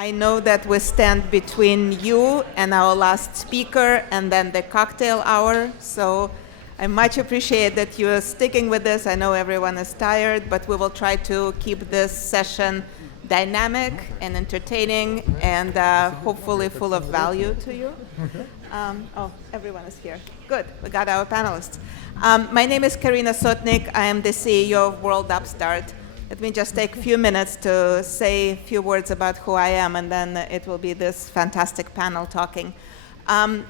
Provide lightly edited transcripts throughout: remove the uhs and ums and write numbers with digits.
I know that we stand between you and our last speaker and then the cocktail hour, so I much appreciate that you're sticking with this. I know everyone is tired, but we will try to keep this session dynamic and entertaining and hopefully full of value to you. Oh, everyone is here. Good, we got our panelists. My name is Karina Sotnik. I am the CEO of World Upstart. Let me just take a few minutes to say a few words about who I am, and then it will be this fantastic panel talking.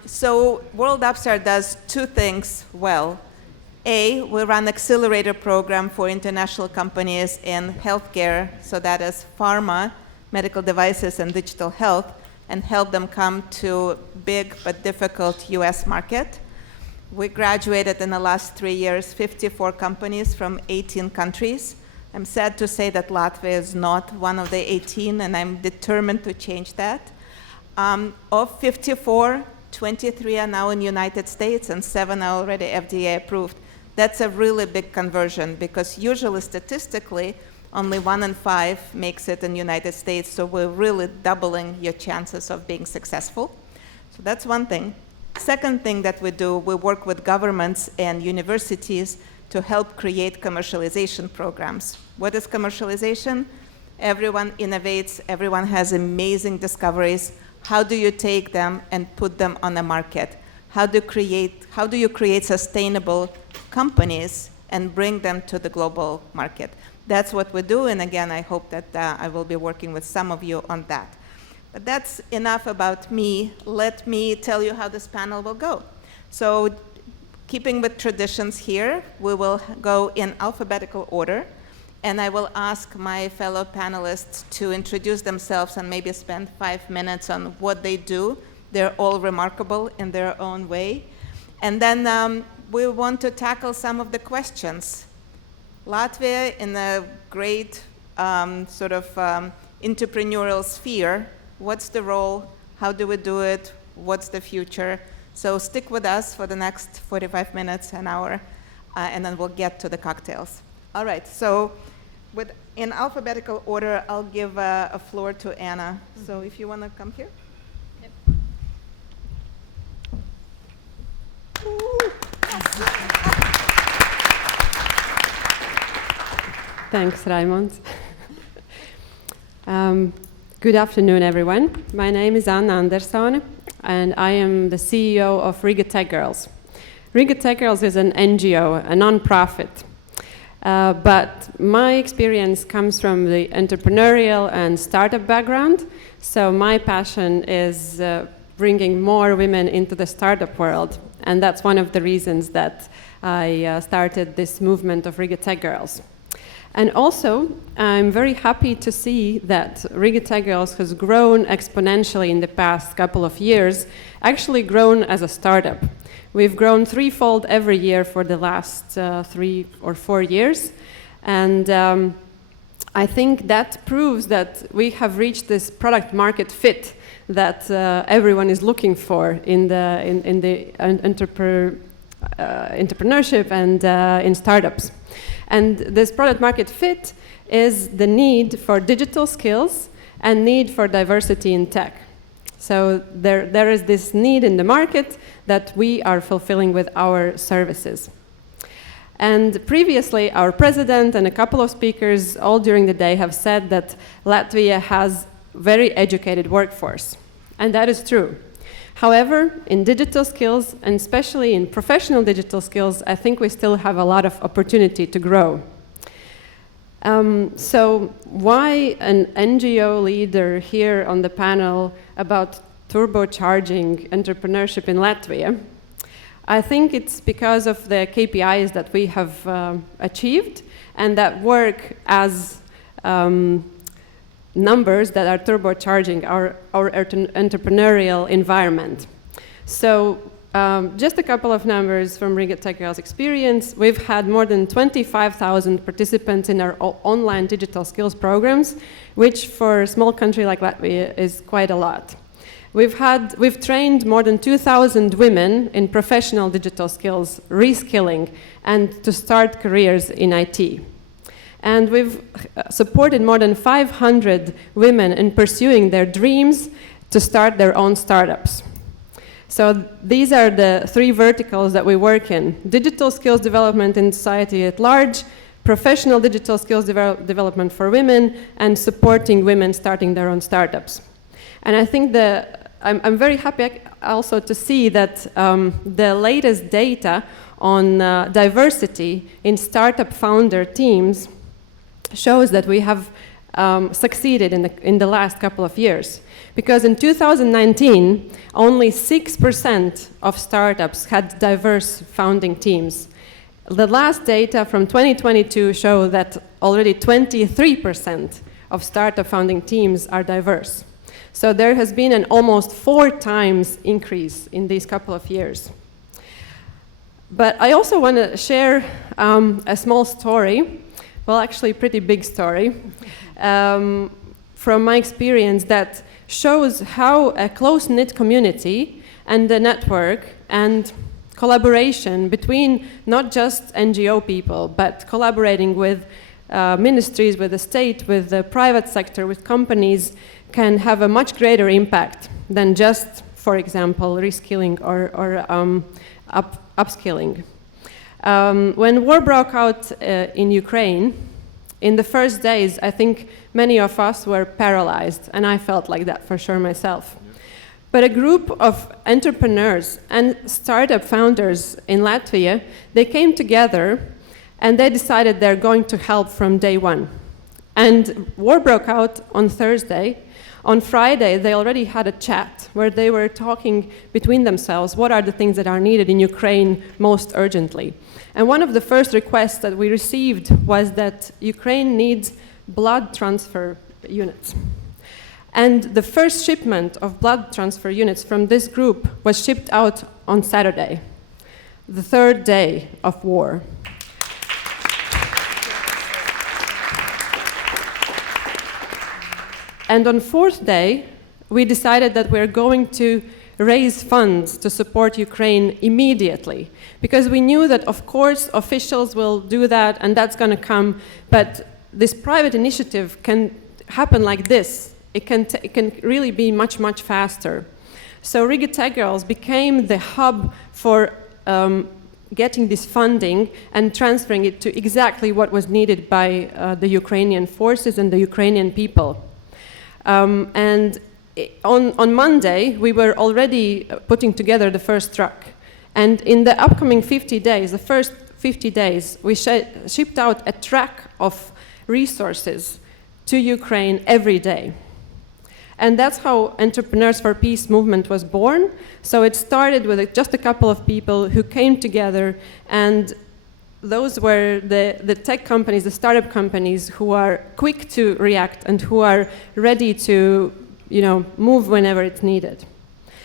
So World Upstart does two things well. A, we run an accelerator program for international companies in healthcare, so that is pharma, medical devices, and digital health, and help them come to big but difficult US market. We graduated in the last 3 years 54 companies from 18 countries. I'm sad to say that Latvia is not one of the 18, and I'm determined to change that. Of 54, 23 are now in the United States, and 7 are already FDA approved. That's a really big conversion, because usually, statistically, only 1 in 5 makes it in the United States, so we're really doubling your chances of being successful. So that's one thing. Second thing that we do, we work with governments and universities to help create commercialization programs. What is commercialization? Everyone innovates, everyone has amazing discoveries. How do you take them and put them on the market? How do you create sustainable companies and bring them to the global market? That's what we do, and again, I hope that I will be working with some of you on that. But that's enough about me. Let me tell you how this panel will go. So, keeping with traditions here, we will go in alphabetical order, and I will ask my fellow panelists to introduce themselves and maybe spend 5 minutes on what they do. They're all remarkable in their own way. And then we want to tackle some of the questions. Latvia, in a great entrepreneurial sphere, what's the role? How do we do it? What's the future? So stick with us for the next 45 minutes, an hour, and then we'll get to the cocktails. All right, so in alphabetical order, I'll give a floor to Anna. So if you want to come here. Yep. Thanks, Raimond. Good afternoon, everyone. My name is Anna Andersson, and I am the CEO of Riga Tech Girls. Riga Tech Girls is an NGO, a non-profit. But my experience comes from the entrepreneurial and startup background. So my passion is bringing more women into the startup world. And that's one of the reasons that I started this movement of Riga Tech Girls. And also, I'm very happy to see that Riga Tech Girls has grown exponentially in the past couple of years, actually grown as a startup. We've grown threefold every year for the last 3 or 4 years. And I think that proves that we have reached this product market fit that everyone is looking for in the entrepreneurship and in startups. And this product market fit is the need for digital skills and need for diversity in tech. So there is this need in the market that we are fulfilling with our services. And previously, our president and a couple of speakers all during the day have said that Latvia has very educated workforce. And that is true. However, in digital skills, and especially in professional digital skills, I think we still have a lot of opportunity to grow. So why an NGO leader here on the panel about turbocharging entrepreneurship in Latvia? I think it's because of the KPIs that we have achieved and that work as numbers that are turbocharging our entrepreneurial environment. So just a couple of numbers from Riga Tech Girls experience. We've had more than 25,000 participants in our online digital skills programs, which for a small country like Latvia is quite a lot. We've trained more than 2,000 women in professional digital skills, reskilling, and to start careers in IT. And we've supported more than 500 women in pursuing their dreams to start their own startups. So these are the three verticals that we work in: digital skills development in society at large, professional digital skills development for women, and supporting women starting their own startups. And I think I'm very happy also to see that the latest data on diversity in startup founder teams shows that we have succeeded in the last couple of years. Because in 2019, only 6% of startups had diverse founding teams. The last data from 2022 show that already 23% of startup founding teams are diverse. So there has been an almost 4 times increase in these couple of years. But I also want to share a small story, well, actually a pretty big story, from my experience that shows how a close-knit community and the network and collaboration between not just NGO people, but collaborating with ministries, with the state, with the private sector, with companies, can have a much greater impact than just, for example, reskilling or upskilling. When war broke out in Ukraine, in the first days, I think many of us were paralyzed, and I felt like that for sure myself. But a group of entrepreneurs and startup founders in Latvia, they came together and they decided they're going to help from day one. And war broke out on Thursday. On Friday, they already had a chat where they were talking between themselves what are the things that are needed in Ukraine most urgently. And one of the first requests that we received was that Ukraine needs blood transfer units. And the first shipment of blood transfer units from this group was shipped out on Saturday, the 3rd day of war. And on 4th day, we decided that we're going to raise funds to support Ukraine immediately, because we knew that, of course, officials will do that, and that's going to come, but this private initiative can happen like this. It can really be much, much faster. So Riga Tech Girls became the hub for getting this funding and transferring it to exactly what was needed by the Ukrainian forces and the Ukrainian people. And on Monday, we were already putting together the first truck. And in the upcoming 50 days, the first 50 days, we shipped out a truck of resources to Ukraine every day. And that's how Entrepreneurs for Peace movement was born. So it started with just a couple of people who came together, and those were the tech companies, the startup companies who are quick to react and who are ready to, move whenever it's needed.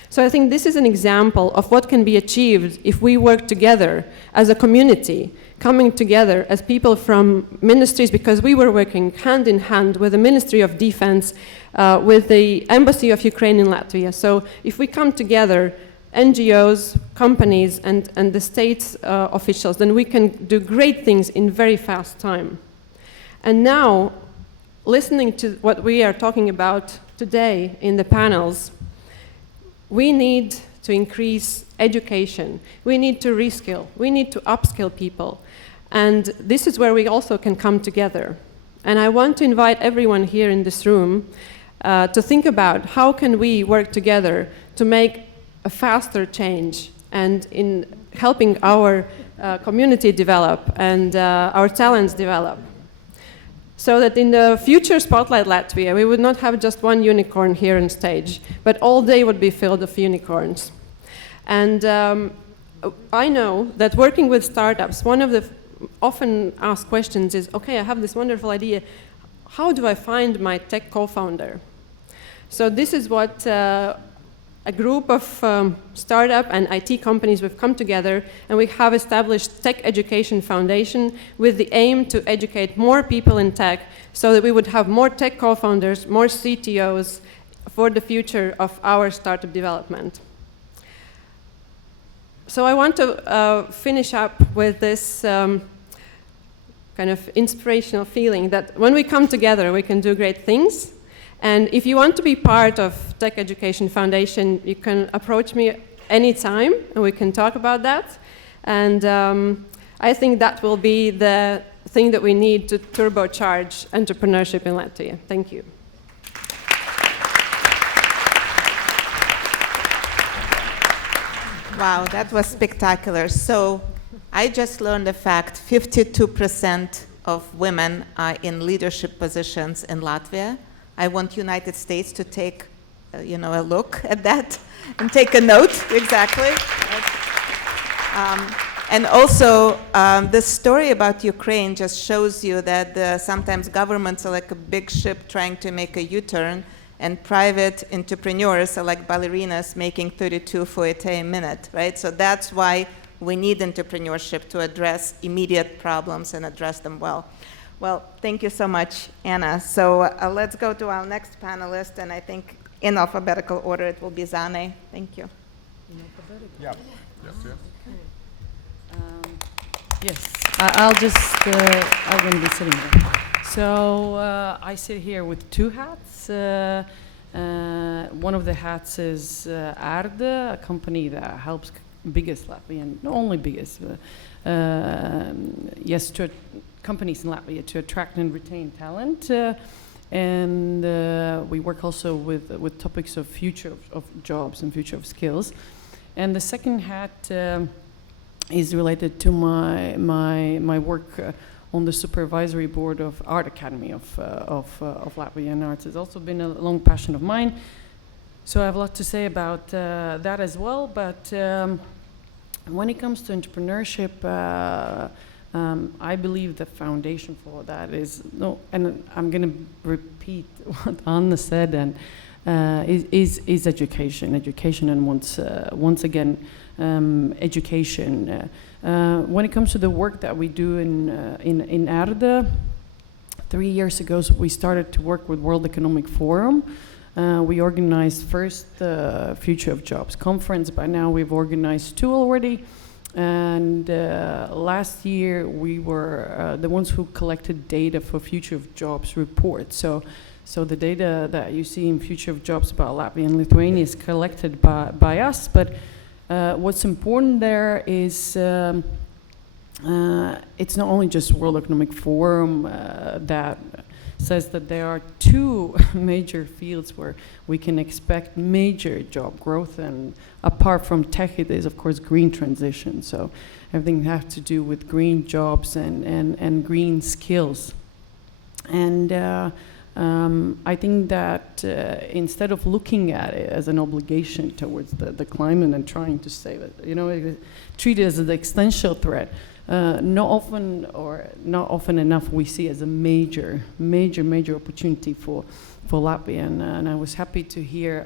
So I think this is an example of what can be achieved if we work together as a community, coming together as people from ministries, because we were working hand in hand with the Ministry of Defense, with the Embassy of Ukraine in Latvia. So if we come together, NGOs, companies, and the state officials, then we can do great things in very fast time. And now, listening to what we are talking about today in the panels, we need to increase education. We need to reskill. We need to upskill people. And this is where we also can come together. And I want to invite everyone here in this room to think about how can we work together to make a faster change and in helping our community develop and our talents develop. So that in the future Spotlight Latvia, we would not have just one unicorn here on stage, but all day would be filled with unicorns. And I know that working with startups, one of the often asked questions is, okay, I have this wonderful idea. How do I find my tech co-founder? So this is what a group of startup and IT companies, we've come together and we have established Tech Education Foundation with the aim to educate more people in tech so that we would have more tech co-founders, more CTOs for the future of our startup development. So I want to finish up with this kind of inspirational feeling that when we come together, we can do great things. And if you want to be part of Tech Education Foundation, you can approach me anytime, and we can talk about that. And I think that will be the thing that we need to turbocharge entrepreneurship in Latvia. Thank you. Wow, that was spectacular. So I just learned the fact 52% of women are in leadership positions in Latvia. I want United States to take a look at that and take a note. Exactly. And also, the story about Ukraine just shows you that sometimes governments are like a big ship trying to make a U-turn, and private entrepreneurs are like ballerinas making 32 fouettés a minute, right? So that's why we need entrepreneurship to address immediate problems and address them well. Well, thank you so much, Anna. So let's go to our next panelist, and I think in alphabetical order it will be Zane. Thank you. Yeah. Yes, yes. Yes, I'm going to be sitting there. So I sit here with two hats. One of the hats is ARD, a company that helps biggest Latvian, not only biggest, companies in Latvia to attract and retain talent. And we work also with topics of future of jobs and future of skills. And the second hat is related to my work on the supervisory board of Art Academy of Latvian Arts. It's also been a long passion of mine. So I have a lot to say about that as well. But when it comes to entrepreneurship, I believe the foundation for that is and I'm going to repeat what Anna said, and is education, and once again, education. When it comes to the work that we do in ARDA, 3 years ago we started to work with World Economic Forum. We organized first the Future of Jobs conference. By now we've organized 2 already. And last year we were the ones who collected data for Future of Jobs report. So the data that you see in Future of Jobs about Latvia and Lithuania is collected by us. But what's important there is it's not only just World Economic Forum that says that there are 2 major fields where we can expect major job growth, and apart from tech, it is of course green transition. So everything has to do with green jobs and green skills. And I think that instead of looking at it as an obligation towards the climate and trying to save it, treat it as an existential threat. Not often enough we see as a major opportunity for Latvia, and I was happy to hear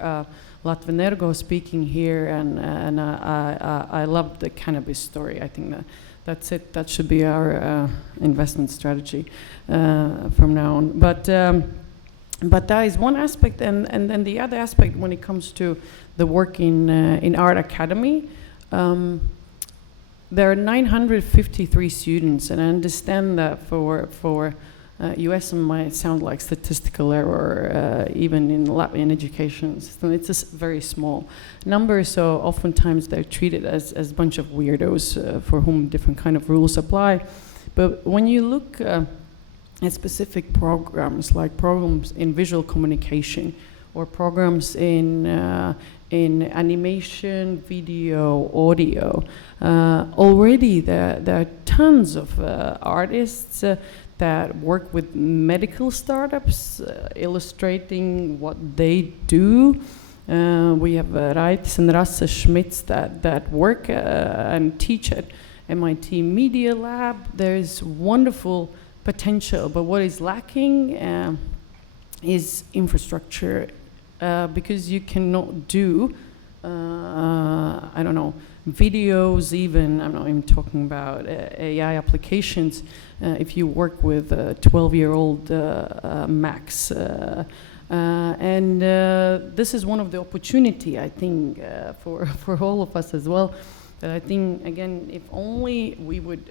Latvenergo speaking here, and I loved the cannabis story. I think that's it. That should be our investment strategy from now on. But that is one aspect, and then the other aspect when it comes to the work in Art Academy. There are 953 students, and I understand that for US might sound like statistical error, even in Latvian education system. It's a very small number, so oftentimes they're treated as a bunch of weirdos for whom different kind of rules apply. But when you look at specific programs, like programs in visual communication, or programs in animation, video, audio. Already there are tons of artists that work with medical startups, illustrating what they do. We have Raitis and Rasa Schmitz that work and teach at MIT Media Lab. There's wonderful potential, but what is lacking is infrastructure. Because you cannot do, I don't know, videos even, I'm not even talking about AI applications, if you work with 12-year-old Macs. And this is one of the opportunity, I think, for all of us as well. That I think, again, if only we would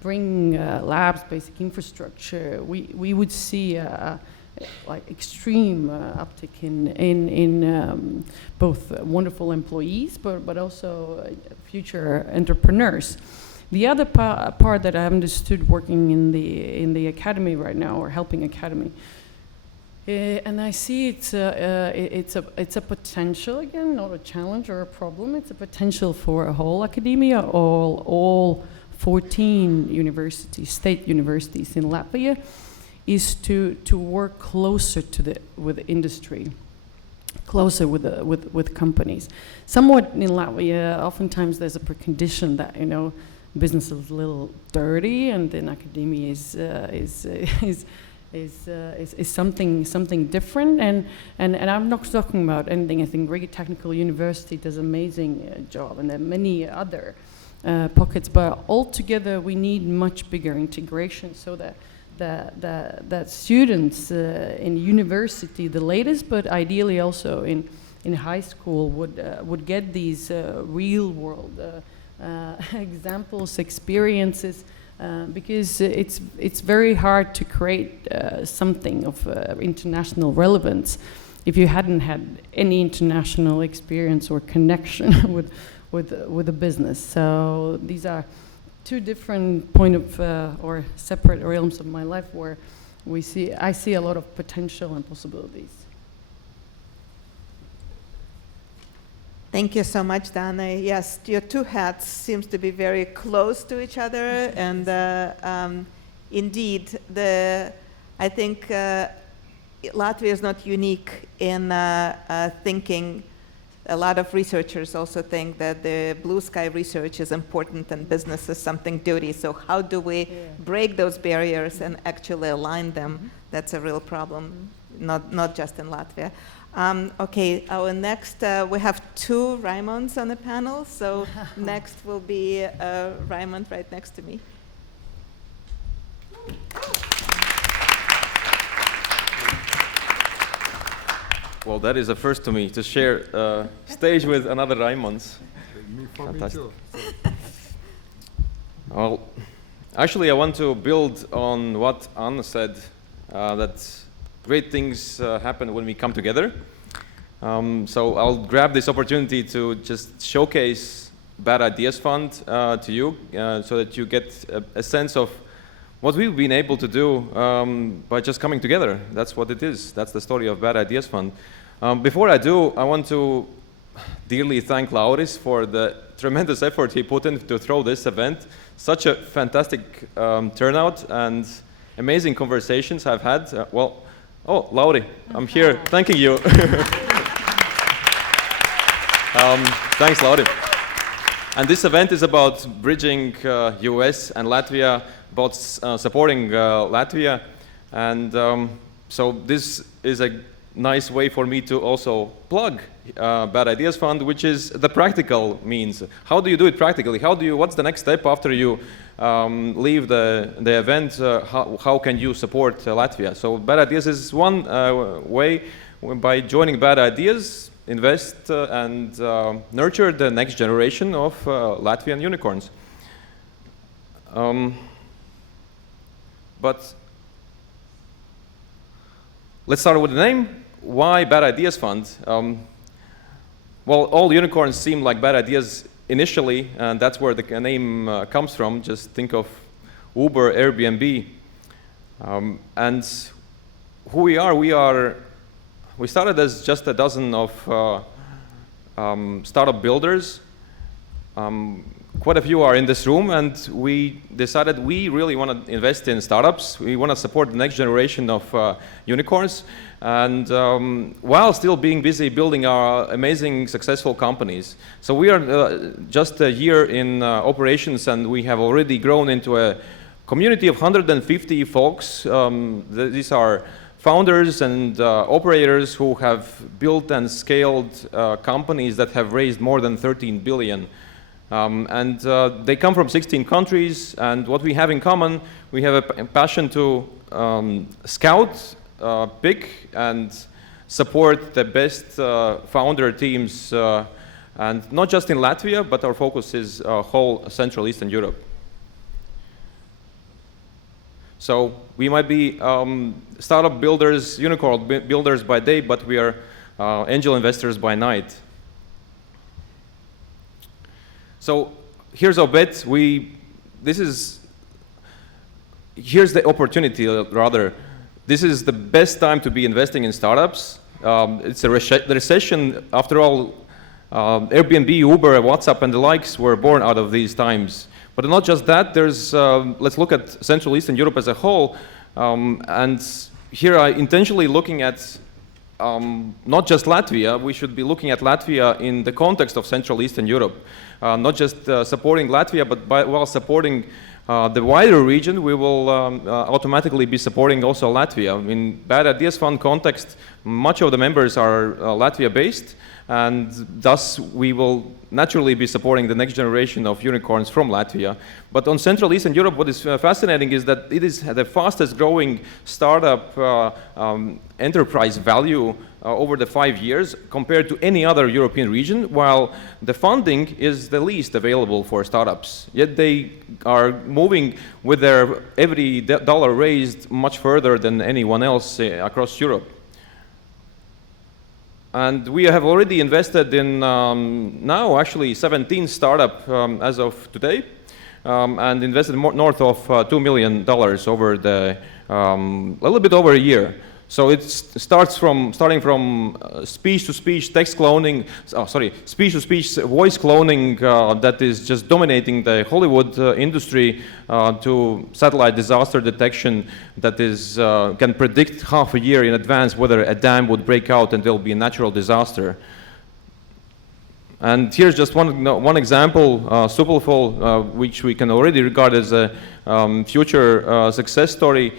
bring labs, basic infrastructure, we would see like extreme uptick in both wonderful employees, but also future entrepreneurs. The other part that I understood working in the academy right now, or helping academy, and I see it's a potential, again, not a challenge or a problem. It's a potential for a whole academia, all 14 universities, state universities in Latvia, is to work closer with industry, closer with companies. Somewhat in Latvia, oftentimes there's a precondition that business is a little dirty, and then academia is something different. And I'm not talking about anything. I think Riga Technical University does an amazing job, and there are many other pockets. But altogether, we need much bigger integration so that students in university, the latest, but ideally also in high school, would get these real world examples, experiences. Because it's very hard to create something of international relevance if you hadn't had any international experience or connection with a business. So these are two different point of or separate realms of my life where I see a lot of potential and possibilities. Thank you so much, Dana. Yes, your two hats seems to be very close to each other, and indeed, I think Latvia is not unique in thinking. A lot of researchers also think that the blue sky research is important and business is something dirty. So how do we break those barriers and actually align them? That's a real problem, not just in Latvia. Okay, our next, we have two Raimonds on the panel, so next will be Raimond right next to me. Well, that is a first to me, to share stage with another Raimond. For me too. Well, actually I want to build on what Anna said, that great things happen when we come together. So I'll grab this opportunity to just showcase Bad Ideas Fund to you so that you get a sense of what we've been able to do by just coming together. That's what it is. That's the story of Bad Ideas Fund. Before I do, I want to dearly thank Lauris for the tremendous effort he put in to throw this event. Such a fantastic turnout and amazing conversations I've had. Oh, Lauri, I'm here thanking you. Thanks, Lauri. And this event is about bridging US and Latvia, about supporting Latvia. And so this is a nice way for me to also plug Bad Ideas Fund, which is the practical means. How do you do it practically? What's the next step after you leave the event? How can you support Latvia? So Bad Ideas is one way. By joining Bad Ideas, invest and nurture the next generation of Latvian unicorns. But let's start with the name. Why Bad Ideas Fund? Well, all unicorns seem like bad ideas initially, and that's where the name comes from. Just think of Uber, Airbnb. And who we are, we started as just a dozen of startup builders. Quite a few are in this room, and we decided we really want to invest in startups. We want to support the next generation of unicorns, and while still being busy building our amazing, successful companies. So we are just a year in operations, and we have already grown into a community of 150 folks. These are founders and operators who have built and scaled companies that have raised more than 13 billion. And they come from 16 countries, and what we have in common, we have a passion to scout, pick, and support the best founder teams, and not just in Latvia, but our focus is whole Central Eastern Europe. So we might be startup builders, unicorn builders by day, but we are angel investors by night. So here's our bet. Here's the opportunity, rather. This is the best time to be investing in startups. It's a recession. After all, Airbnb, Uber, WhatsApp, and the likes were born out of these times. But not just that, let's look at Central Eastern Europe as a whole. And here I intentionally looking at not just Latvia, we should be looking at Latvia in the context of Central Eastern Europe. Not just supporting Latvia, but while supporting the wider region, we will automatically be supporting also Latvia. In Bad Ideas Fund context, much of the members are Latvia-based, and thus we will naturally be supporting the next generation of unicorns from Latvia. But on Central Eastern Europe, what is fascinating is that it is the fastest growing startup enterprise value over the 5 years compared to any other European region, while the funding is the least available for startups. Yet they are moving with their every dollar raised much further than anyone else across Europe. And we have already invested in now actually 17 startups as of today, and invested north of $2 million over a little bit over a year. So it starting from speech-to-speech text cloning, speech-to-speach voice cloning that is just dominating the Hollywood industry, to satellite disaster detection that is can predict half a year in advance whether a dam would break out and there will be a natural disaster. And here's just one example, Superful, which we can already regard as a future success story.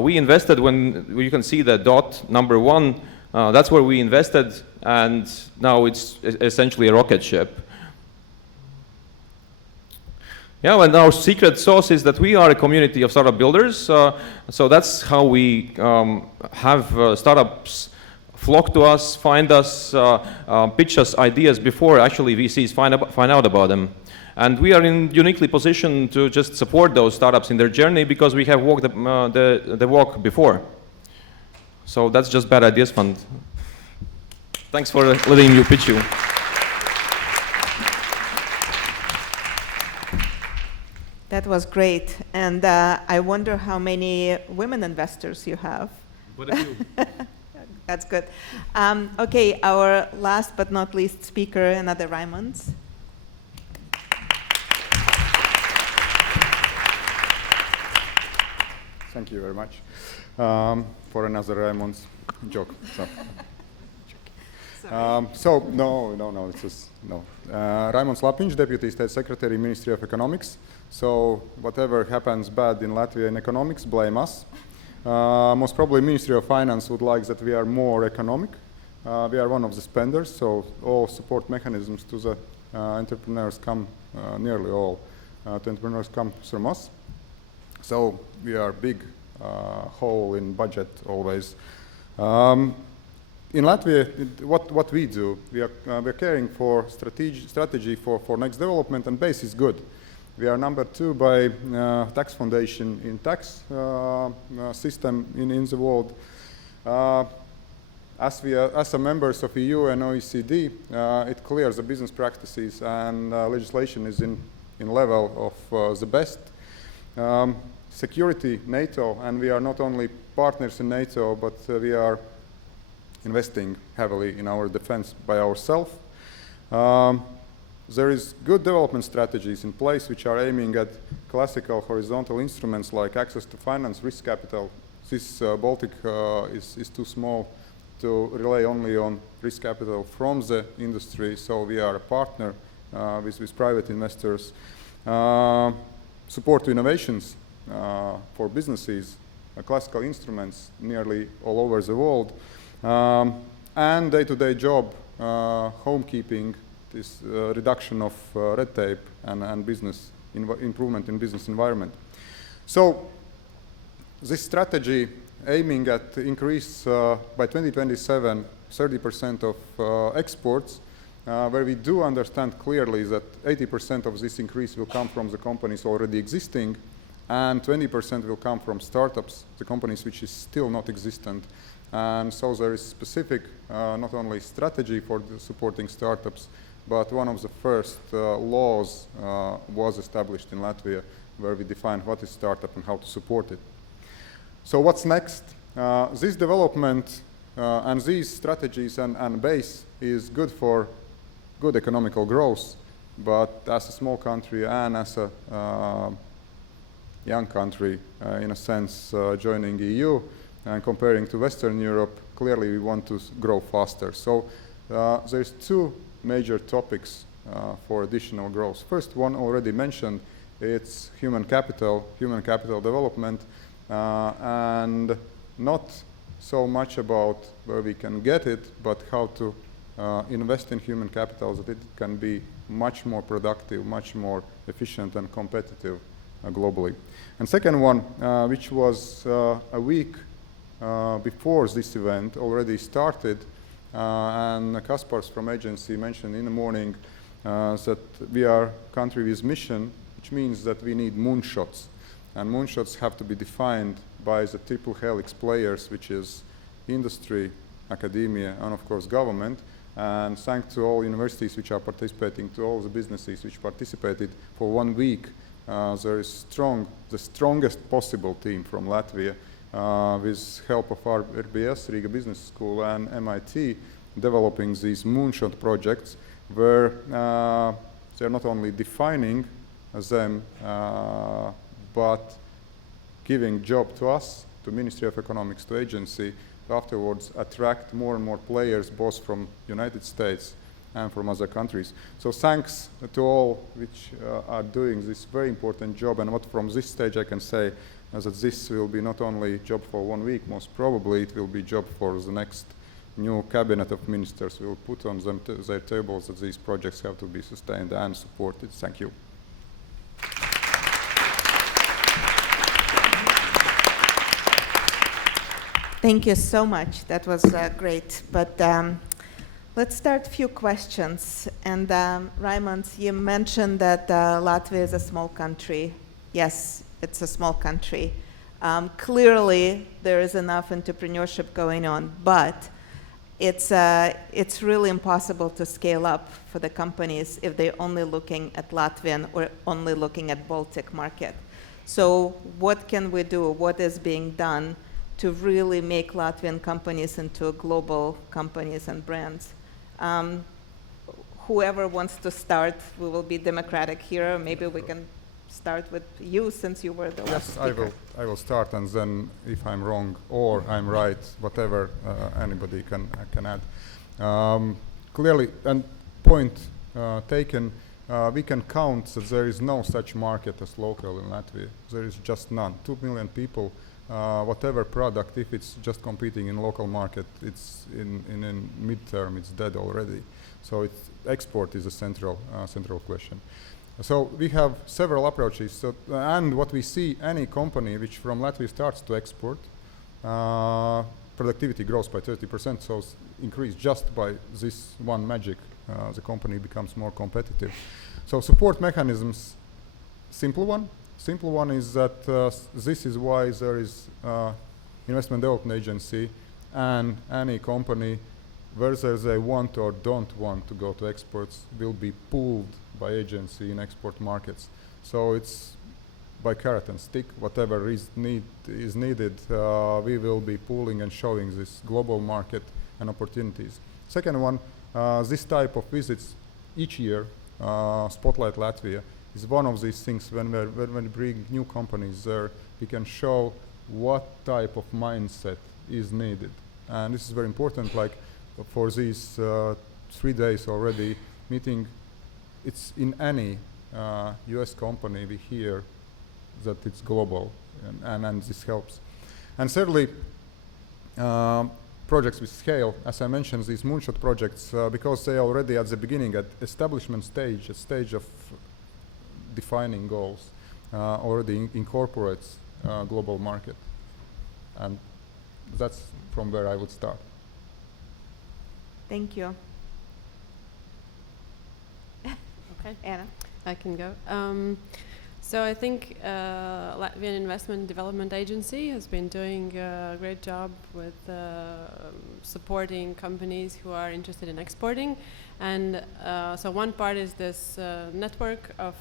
We invested when you can see the dot number 1, that's where we invested, and now it's essentially a rocket ship. Yeah, and our secret sauce is that we are a community of startup builders, so that's how we have startups flock to us, find us, pitch us ideas before actually VCs find out about them. And we are uniquely positioned to just support those startups in their journey because we have walked the walk before. So that's just Bad Ideas Fund. Thanks for letting me pitch you. That was great. And I wonder how many women investors you have. What a few. That's good. Okay, our last but not least speaker, another Raymond. Thank you very much for another Raymond's joke. No, it's just no. Raimons Lapiņš, Deputy State Secretary, Ministry of Economics. So whatever happens bad in Latvia in economics, blame us. Most probably Ministry of Finance would like that we are more economic. We are one of the spenders, so all support mechanisms to the entrepreneurs come, nearly all to entrepreneurs come from us. So we are big hole in budget always. In Latvia, what we do, we're caring for strategy for next development, and base is good. We are number 2 by tax foundation in tax system in the world. As a members of EU and OECD, it clears the business practices, and legislation is in level of the best. Security, NATO, and we are not only partners in NATO, but we are investing heavily in our defense by ourselves. There is good development strategies in place which are aiming at classical horizontal instruments like access to finance, risk capital. This Baltic is too small to rely only on risk capital from the industry, so we are a partner with private investors. Support to innovations for businesses, classical instruments nearly all over the world, and day-to-day job, homekeeping, this reduction of red tape and business improvement in business environment. So this strategy aiming at increase by 2027 30% of exports, where we do understand clearly that 80% of this increase will come from the companies already existing, and 20% will come from startups, the companies which is still not existent. And so there is specific, not only strategy for supporting startups, but one of the first laws was established in Latvia where we defined what is startup and how to support it. So what's next? This development and these strategies and base is good for good economical growth, but as a small country and as a young country, in a sense, joining EU and comparing to Western Europe, clearly we want to grow faster. So there's two major topics for additional growth. First one already mentioned, it's human capital development, and not so much about where we can get it, but how to invest in human capital so that it can be much more productive, much more efficient and competitive globally. And second one, which was a week before this event already started, and Kaspars from agency mentioned in the morning that we are a country with mission, which means that we need moonshots. And moonshots have to be defined by the triple helix players, which is industry, academia, and of course government. And thanks to all universities which are participating, to all the businesses which participated for 1 week, there is the strongest possible team from Latvia, with help of our RBS, Riga Business School, and MIT, developing these moonshot projects where they're not only defining them, but giving job to us, to Ministry of Economics, to agency, afterwards attract more and more players, both from United States and from other countries. So thanks to all which are doing this very important job, and what from this stage I can say that this will be not only job for 1 week, most probably it will be job for the next new cabinet of ministers will put on them their tables that these projects have to be sustained and supported. Thank you. Thank you so much. That was great. But let's start a few questions. And Raimond, you mentioned that Latvia is a small country. Yes, it's a small country. Clearly, there is enough entrepreneurship going on, but it's really impossible to scale up for the companies if they're only looking at Latvian or only looking at Baltic market. So what can we do? What is being done to really make Latvian companies into global companies and brands? Whoever wants to start, we will be democratic here. Maybe we can start with you, since you were the last speaker. Yes, I will start, and then if I'm wrong or I'm right, whatever anybody can add. Clearly, and point taken, we can count that there is no such market as local in Latvia. There is just none. 2 million people, whatever product, if it's just competing in local market, it's in midterm, it's dead already. So export is a central question. So we have several approaches. So, and what we see, any company which from Latvia starts to export, productivity grows by 30%, so increase just by this one magic, the company becomes more competitive. So support mechanisms, simple one is that this is why there is investment development agency, and any company, whether they want or don't want to go to exports, will be pooled by agency in export markets. So it's by carrot and stick, whatever is needed, we will be pooling and showing this global market and opportunities. Second one, this type of visits each year, Spotlight Latvia, is one of these things when we bring new companies there, we can show what type of mindset is needed. And this is very important, like for these 3 days already meeting, it's in any US company we hear that it's global, and this helps. And thirdly, projects with scale, as I mentioned, these moonshot projects, because they are already at the beginning, at establishment stage, a stage of defining goals, already incorporates global market. And that's from where I would start. Thank you. Okay. Anna? I can go. So I think Latvian Investment Development Agency has been doing a great job with supporting companies who are interested in exporting. And so one part is this network of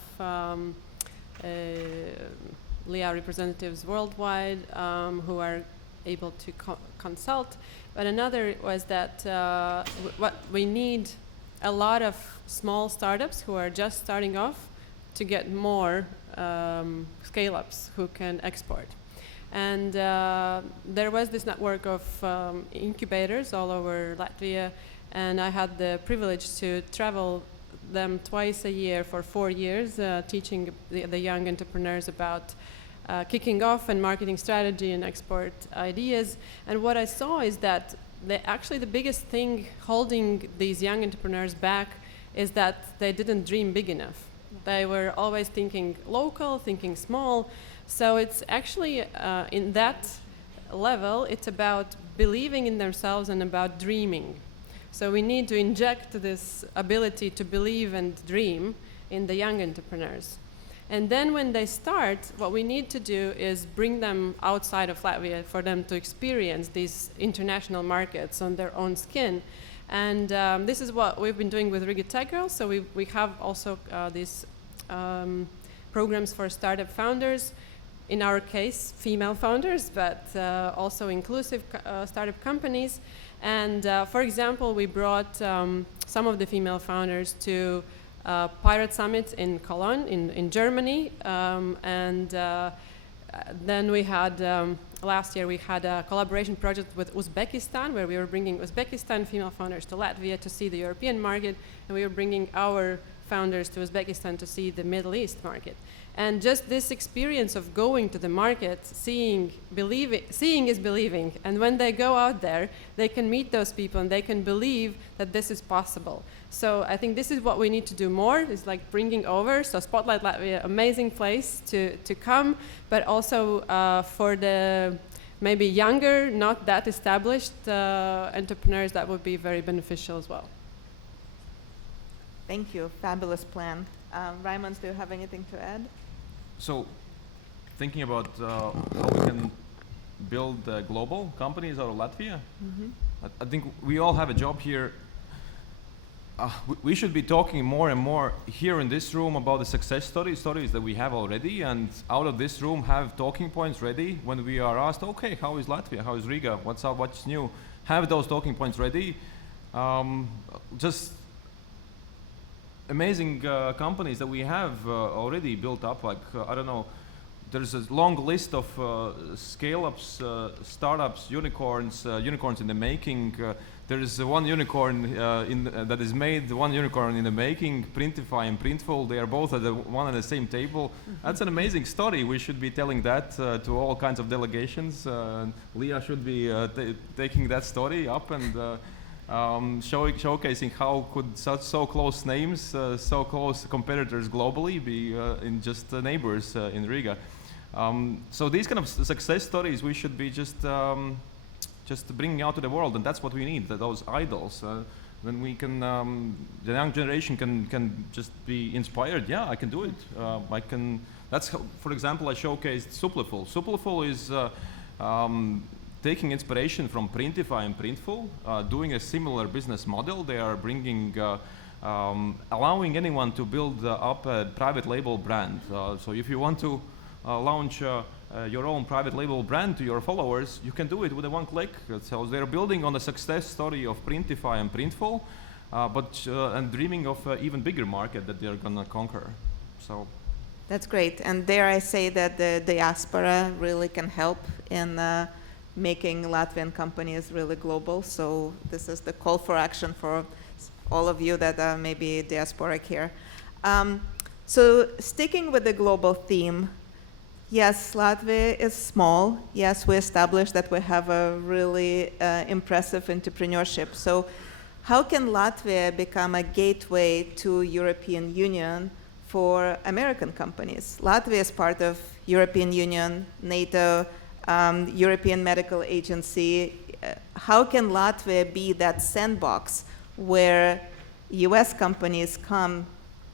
LIA representatives worldwide who are able to consult. But another was that what we need a lot of small startups who are just starting off to get more scale-ups who can export. And there was this network of incubators all over Latvia, and I had the privilege to travel them twice a year for 4 years, teaching the young entrepreneurs about kicking off and marketing strategy and export ideas. And what I saw is that actually the biggest thing holding these young entrepreneurs back is that they didn't dream big enough. They were always thinking local, thinking small. So it's actually in that level, it's about believing in themselves and about dreaming. So we need to inject this ability to believe and dream in the young entrepreneurs. And then when they start, what we need to do is bring them outside of Latvia for them to experience these international markets on their own skin. And this is what we've been doing with Riga Tech Girls. So we have also these programs for startup founders. In our case, female founders, but also inclusive startup companies. And for example, we brought some of the female founders to Pirate Summit in Cologne, in Germany. And then we had, last year we had a collaboration project with Uzbekistan, where we were bringing Uzbekistan female founders to Latvia to see the European market, and we were bringing our founders to Uzbekistan to see the Middle East market. And just this experience of going to the market, seeing is believing. And when they go out there, they can meet those people and they can believe that this is possible. So I think this is what we need to do more, is like bringing over. So Spotlight Latvia, amazing place to come, but also for the maybe younger, not that established entrepreneurs, that would be very beneficial as well. Thank you. Fabulous plan. Raimons, do you have anything to add? So, thinking about how we can build global companies out of Latvia, I think we all have a job here. We should be talking more and more here in this room about the success stories that we have already, and out of this room have talking points ready when we are asked, okay, how is Latvia, how is Riga, what's up, what's new? Have those talking points ready. Just amazing companies that we have already built up, like, I don't know, there's a long list of scale-ups, startups, unicorns in the making. There is one unicorn that is made, one unicorn in the making, Printify and Printful. They are both at one and the same table. That's an amazing story. We should be telling that to all kinds of delegations. Leah should be taking that story up and showcasing how could such so close names, so close competitors globally be in just neighbors in Riga. So these kind of success stories we should be just bringing out to the world, and that's what we need, those idols. Then we can, the young generation can just be inspired. Yeah, I can do it. I can. That's how, for example, I showcased Supliful. Supliful is taking inspiration from Printify and Printful, doing a similar business model. They are bringing, allowing anyone to build up a private label brand. So if you want to launch your own private label brand to your followers, you can do it with a one click. So they're building on the success story of Printify and Printful, and dreaming of an even bigger market that they're gonna conquer. So. That's great. And dare I say that the diaspora really can help in making Latvian companies really global. So this is the call for action for all of you that are maybe diasporic here. So sticking with the global theme, yes, Latvia is small. Yes, we established that we have a really impressive entrepreneurship. So how can Latvia become a gateway to European Union for American companies? Latvia is part of European Union, NATO, European Medical Agency. How can Latvia be that sandbox where US companies come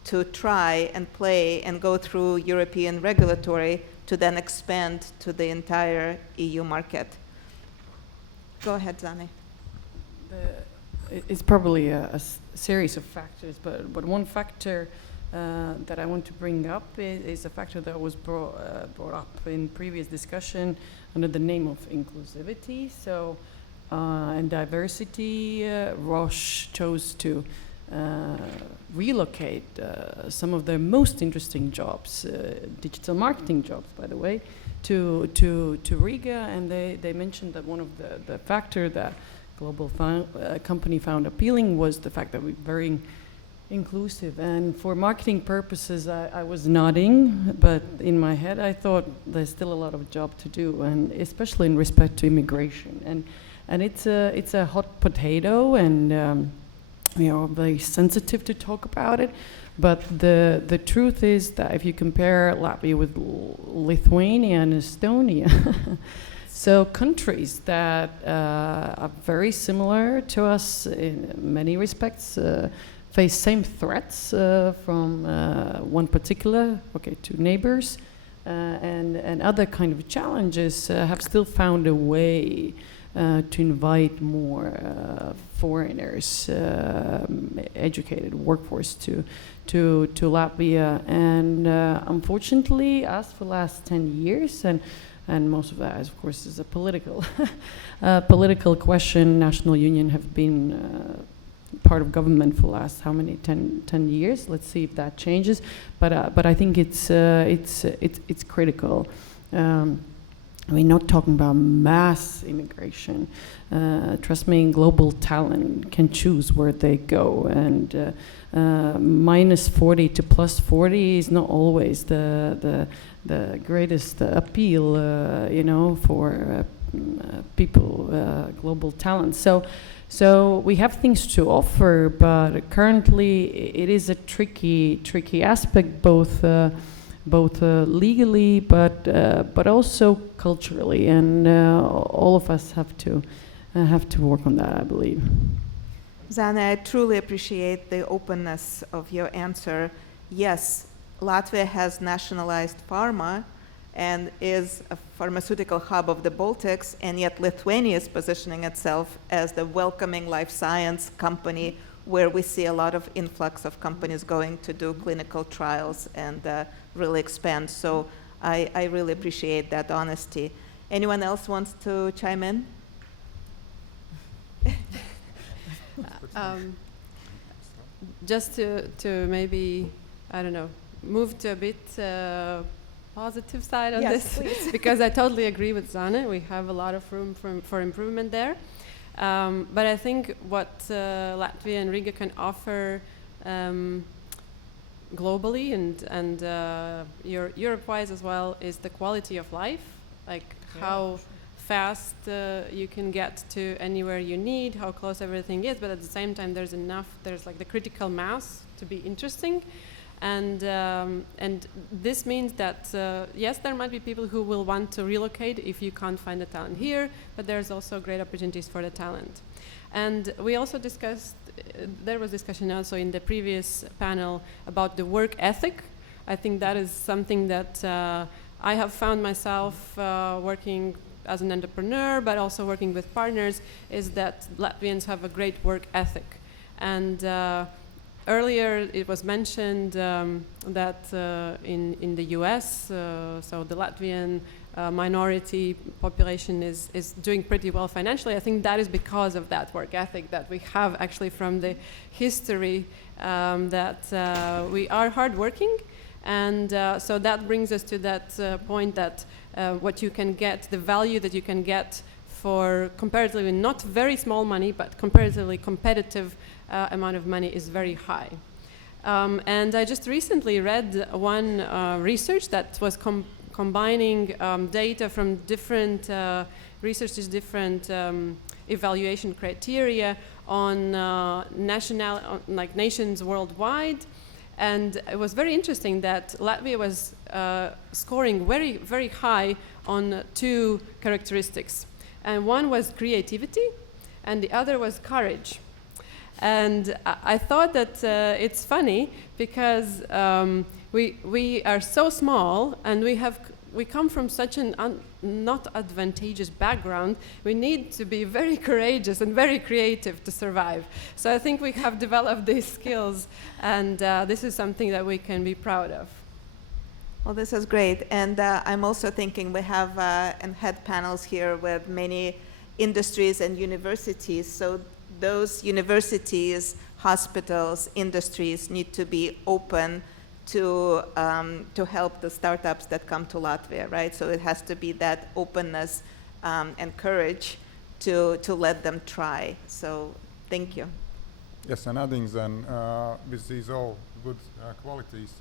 to try and play and go through European regulatory to then expand to the entire EU market. Go ahead, Zane. It's probably a series of factors, but one factor that I want to bring up is a factor that was brought up in previous discussion under the name of inclusivity. So, and diversity, Roche chose to relocate some of their most interesting jobs, digital marketing jobs, by the way, to Riga, and they mentioned that one of the factor that global company found appealing was the fact that we're very inclusive. And for marketing purposes, I was nodding, but in my head I thought there's still a lot of job to do, and especially in respect to immigration. And it's a hot potato, and we are very sensitive to talk about it. But the truth is that if you compare Latvia with Lithuania and Estonia, so countries that are very similar to us in many respects, face same threats from one particular, two neighbors, and other kind of challenges, have still found a way to invite more foreigners, educated workforce to Latvia. And unfortunately, as for the last 10 years, and most of that, of course, is a political political question. National Union have been part of government for the last how many 10 years. Let's see if that changes. But I think it's critical. We're not talking about mass immigration. Trust me, global talent can choose where they go, and minus 40 to plus 40 is not always the greatest appeal, for people, global talent. So we have things to offer, but currently it is a tricky aspect, both legally, but also culturally, and all of us have to work on that, I believe. Zane, I truly appreciate the openness of your answer. Yes, Latvia has nationalized pharma and is a pharmaceutical hub of the Baltics, and yet Lithuania is positioning itself as the welcoming life science company where we see a lot of influx of companies going to do clinical trials and really expand. So I really appreciate that honesty. Anyone else wants to chime in? Just to maybe, I don't know, move to a bit positive side on Yes, this, please. because I totally agree with Zane. We have a lot of room for improvement there. But I think what Latvia and Riga can offer globally and Europe-wise as well is the quality of life, like how fast you can get to anywhere you need, how close everything is, but at the same time there's like the critical mass to be interesting. And this means that, yes, there might be people who will want to relocate if you can't find the talent here, but there's also great opportunities for the talent. And we also discussed, there was discussion also in the previous panel about the work ethic. I think that is something that I have found myself working as an entrepreneur, but also working with partners, is that Latvians have a great work ethic. And earlier it was mentioned that in the US, so the Latvian minority population is doing pretty well financially. I think that is because of that work ethic that we have actually from the history, that we are hardworking. And so that brings us to that point that what you can get, the value that you can get for comparatively not very small money, but comparatively competitive amount of money is very high. And I just recently read one research that was combining data from different researchers, different evaluation criteria on nations worldwide. And it was very interesting that Latvia was scoring very, very high on two characteristics. And one was creativity, and the other was courage. And I thought that it's funny because we are so small and we come from such an not advantageous background. We need to be very courageous and very creative to survive. So I think we have developed these skills, and this is something that we can be proud of. Well, this is great. And I'm also thinking we have and had panels here with many industries and universities. So those universities, hospitals, industries need to be open to help the startups that come to Latvia, right? So it has to be that openness and courage to let them try. So thank you. Yes, and adding then with these all good qualities,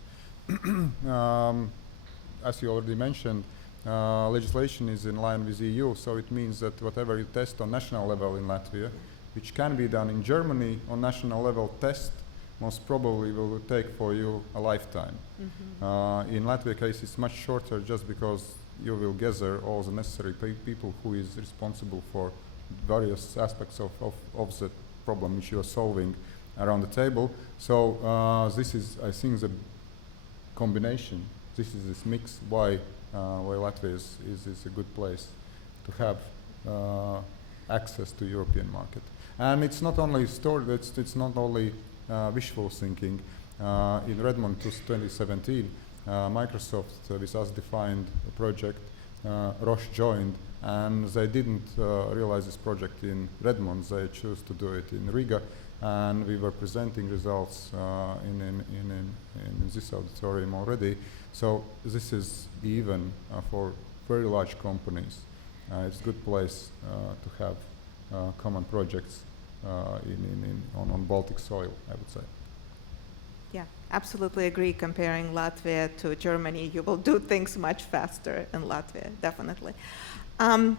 as you already mentioned, legislation is in line with EU, so it means that whatever you test on national level in Latvia, which can be done in Germany on national level test, most probably will take for you a lifetime. Mm-hmm. In Latvia case, it's much shorter just because you will gather all the necessary people who is responsible for various aspects of the problem which you are solving around the table. So this is, I think, the combination. This is this mix why Latvia is a good place to have access to European market. And it's not only stored. It's not only wishful thinking. In Redmond 2017, Microsoft with us defined a project. Roche joined, and they didn't realize this project in Redmond. They chose to do it in Riga, and we were presenting results in this auditorium already. So this is even for very large companies. It's a good place to have common projects on Baltic soil, I would say. Yeah, absolutely agree. Comparing Latvia to Germany, you will do things much faster in Latvia, definitely. I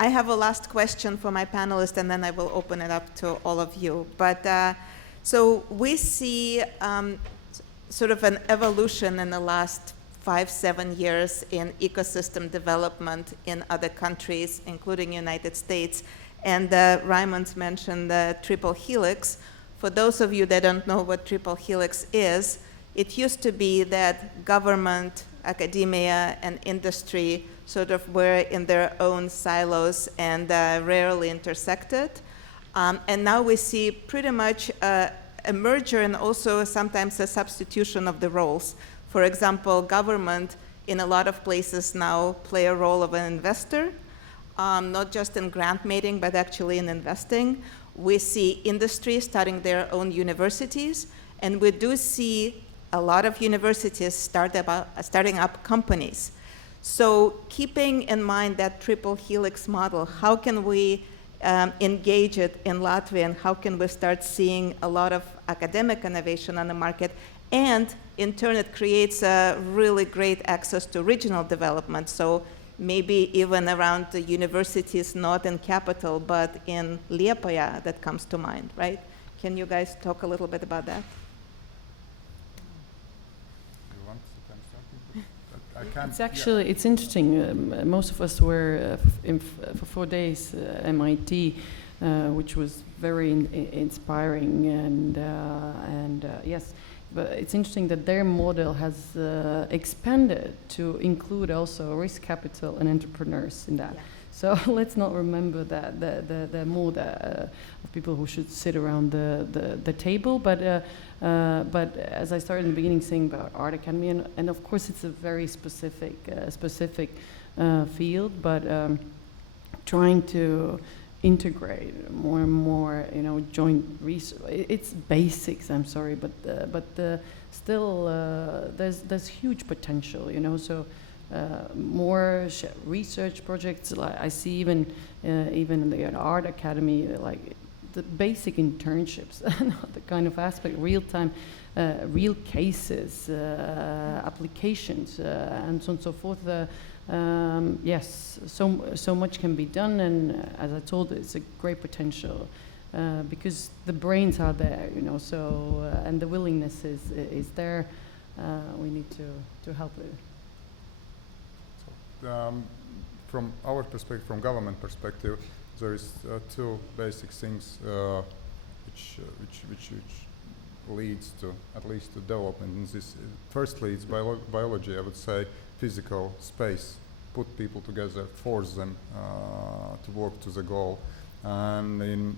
have a last question for my panelists, and then I will open it up to all of you. But so we see sort of an evolution in the last 5-7 years in ecosystem development in other countries, including United States. And Raimund's mentioned the triple helix. For those of you that don't know what triple helix is, it used to be that government, academia, and industry sort of were in their own silos and rarely intersected. And now we see pretty much a merger and also sometimes a substitution of the roles. For example, government in a lot of places now play a role of an investor, not just in grant making, but actually in investing. We see industry starting their own universities, and we do see a lot of universities starting up companies. So keeping in mind that triple helix model, how can we engage it in Latvia, and how can we start seeing a lot of academic innovation on the market? And in turn, it creates a really great access to regional development. So maybe even around the universities, not in capital, but in Liepāja, that comes to mind, right? Can you guys talk a little bit about that? You want to start? I can't. It's actually, it's interesting. Most of us were for 4 days MIT, which was very inspiring, and yes. But it's interesting that their model has expanded to include also risk capital and entrepreneurs in that. Yeah. So let's not remember that the more of people who should sit around the table. But as I started in the beginning saying about Art Academy, and of course it's a very specific field, but trying to integrate more and more, joint research. It's basics. I'm sorry, but still there's huge potential. So more research projects. Like I see even in the Art Academy, like the basic internships, the kind of aspect, real time, real cases, applications, and so on and so forth. Yes, so much can be done, and as I told, it's a great potential because the brains are there, So and the willingness is there. We need to help it. So, from our perspective, from government perspective, there is two basic things which leads to at least to development. And this, firstly, it's biology. I would say physical space, put people together, force them to work to the goal, and in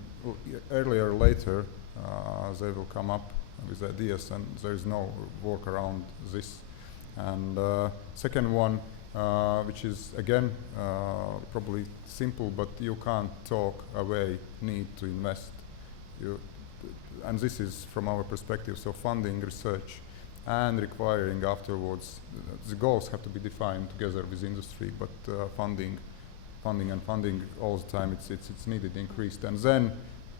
earlier or later they will come up with ideas, and there is no work around this. And second one, which is again probably simple, but you can't talk away need to invest. And this is from our perspective, so funding research and requiring afterwards, the goals have to be defined together with industry, but funding all the time, it's needed, increased. And then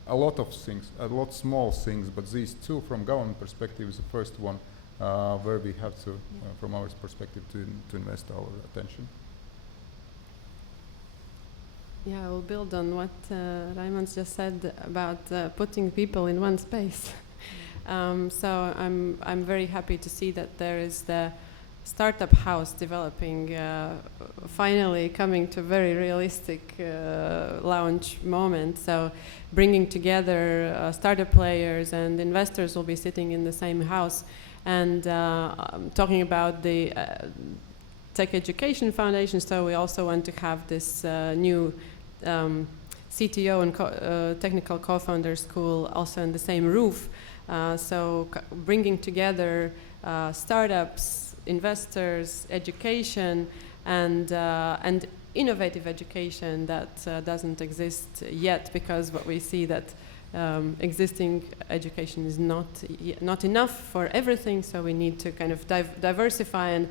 a lot of things, a lot small things, but these two from government perspective is the first one where we have to, from our perspective, to invest our attention. Yeah, I will build on what Raimons just said about putting people in one space. So I'm very happy to see that there is the startup house developing, finally coming to a very realistic launch moment. So bringing together startup players and investors will be sitting in the same house, and talking about the Tech Education Foundation. So we also want to have this new CTO and technical co-founder school also in the same roof. So bringing together startups, investors, education, and innovative education that doesn't exist yet, because what we see that existing education is not enough for everything, so we need to kind of diversify, and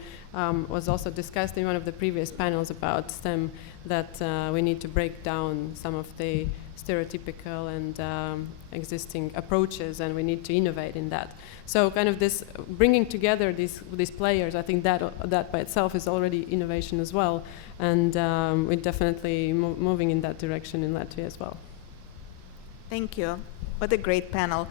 was also discussed in one of the previous panels about STEM, that we need to break down some of the stereotypical and existing approaches, and we need to innovate in that. So kind of this bringing together these players, I think that by itself is already innovation as well, and we're definitely moving in that direction in Latvia as well. Thank you. What a great panel.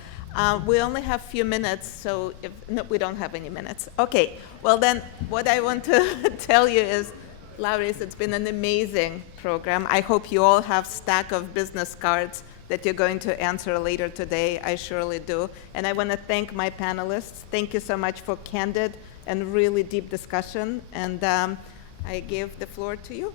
We only have a few minutes, so no, we don't have any minutes. Okay, well then, what I want to tell you is, Lauris, it's been an amazing program. I hope you all have a stack of business cards that you're going to answer later today. I surely do. And I want to thank my panelists. Thank you so much for candid and really deep discussion. And I give the floor to you.